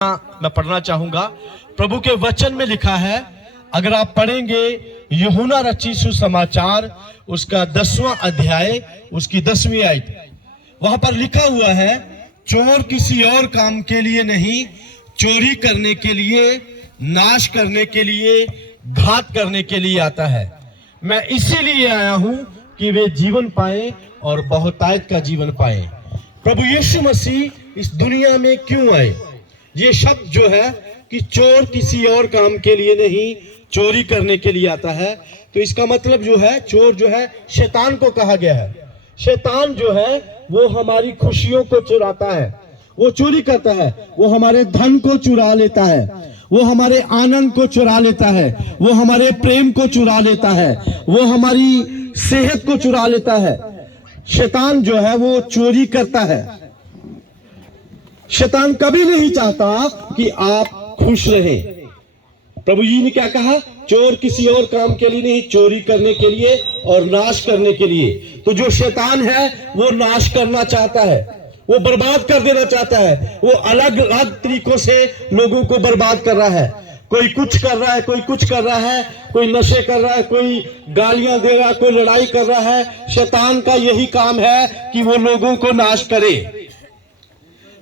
मैं पढ़ना चाहूंगा। प्रभु के वचन में लिखा है, अगर आप पढ़ेंगे यूहन्ना रचित सुसमाचार उसका 10वां अध्याय उसकी 10वीं आयत, वहां पर लिखा हुआ है, चोर किसी और काम के लिए नहीं, चोरी करने के लिए, नाश करने के लिए, घात करने के लिए आता है। मैं इसीलिए आया हूं कि वे जीवन पाए और बहुतायत का जीवन पाए। प्रभु यीशु मसीह इस दुनिया में क्यों आए? ये शब्द जो है कि चोर किसी और काम के लिए नहीं, चोरी करने के लिए आता है, तो इसका मतलब जो है, चोर जो है शैतान को कहा गया है। शैतान जो है वो हमारी खुशियों को चुराता है, वो चोरी करता है, वो हमारे धन को चुरा लेता है, वो हमारे आनंद को चुरा लेता है, वो हमारे प्रेम को चुरा लेता है, वो हमारी सेहत को चुरा लेता है। शैतान जो है वो चोरी करता है। शैतान कभी नहीं चाहता कि आप खुश रहें। प्रभु जी ने क्या कहा? चोर किसी और काम के लिए नहीं, चोरी करने के लिए और नाश करने के लिए। तो जो शैतान है वो नाश करना चाहता है, वो बर्बाद कर देना चाहता है, वो अलग अलग तरीकों से लोगों को बर्बाद कर रहा है। कोई कुछ कर रहा है, कोई कुछ कर रहा है, कोई नशे कर रहा है, कोई गालियां दे रहा है, कोई लड़ाई कर रहा है। शैतान का यही काम है कि वो लोगों को नाश करे।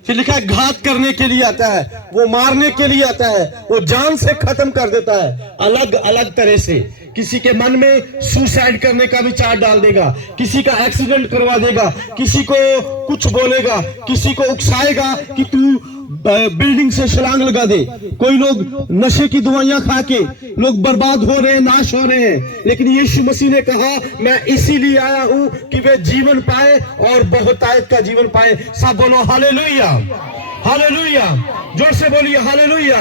फिर लिखा है, घात करने के लिए आता है, वो मारने के लिए आता है, वो जान से खत्म कर देता है अलग अलग तरह से। किसी के मन में सुसाइड करने का विचार डाल देगा, किसी का एक्सीडेंट करवा देगा, किसी को कुछ बोलेगा, किसी को उकसाएगा कि तू बिल्डिंग से छलांग लगा दे। कोई लोग नशे की दवाइयां खा के लोग बर्बाद हो रहे हैं, नाश हो रहे हैं। लेकिन यीशु मसीह ने कहा, मैं इसीलिए आया हूं कि वे जीवन पाए और बहुतायत का जीवन पाए। सब बोलो हालेलुया, हालेलुया, जोर से बोलिए हालेलुया।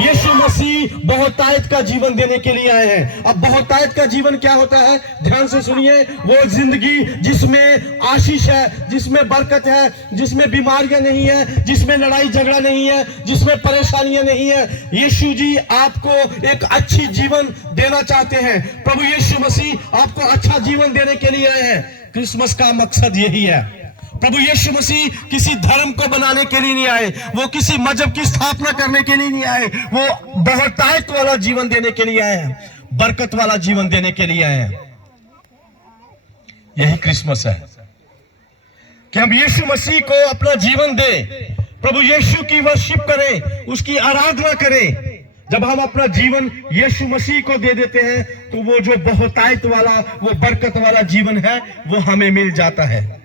यीशु मसीह बहुतायत का जीवन देने के लिए आए हैं। अब बहुतायत का जीवन क्या होता है? ध्यान से सुनिए। वो जिंदगी जिसमें आशीष है, जिसमें बरकत है, जिसमें बीमारियां नहीं है, जिसमें लड़ाई झगड़ा नहीं है, जिसमें परेशानियां नहीं है। यीशु जी आपको एक अच्छी जीवन देना चाहते हैं। प्रभु यीशु मसीह आपको अच्छा जीवन देने के लिए आए हैं। क्रिसमस का मकसद यही है। प्रभु यीशु मसीह किसी धर्म को बनाने के लिए नहीं आए, वो किसी मजहब की स्थापना करने के लिए नहीं आए, वो बहुतायत वाला जीवन देने के लिए आए हैं, बरकत वाला जीवन देने के लिए आए हैं। यही क्रिसमस है कि हम यीशु मसीह को अपना जीवन दें, प्रभु यीशु की वर्शिप करें, उसकी आराधना करें। जब हम अपना जीवन यीशु मसीह को दे देते हैं तो वो जो बहुतायत वाला, वो बरकत वाला जीवन है, वो हमें मिल जाता है।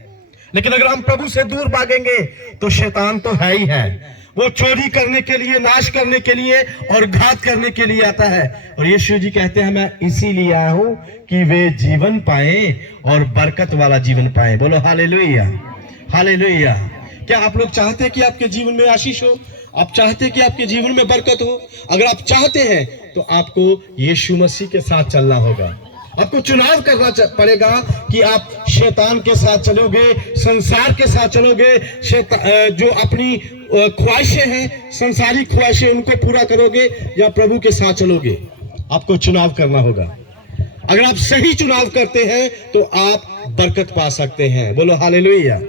लेकिन अगर हम प्रभु से दूर भागेंगे तो शैतान तो है ही है। वो चोरी करने के लिए, नाश करने के लिए और घात करने के लिए आता है। और यीशु जी कहते हैं, मैं इसीलिए आया हूं कि वे जीवन पाए और बरकत वाला जीवन पाए। बोलो हालेलुया, हालेलुया। क्या आप लोग चाहते हैं कि आपके जीवन में आशीष हो? आप चाहते हैं कि आपके जीवन में बरकत हो? अगर आप चाहते हैं तो आपको यीशु मसीह के साथ चलना होगा। आपको चुनाव करना पड़ेगा कि आप शैतान के साथ चलोगे, संसार के साथ चलोगे, जो अपनी ख्वाहिशें हैं, संसारिक ख्वाहिशें, उनको पूरा करोगे, या प्रभु के साथ चलोगे। आपको चुनाव करना होगा। अगर आप सही चुनाव करते हैं तो आप बरकत पा सकते हैं। बोलो हालेलुया।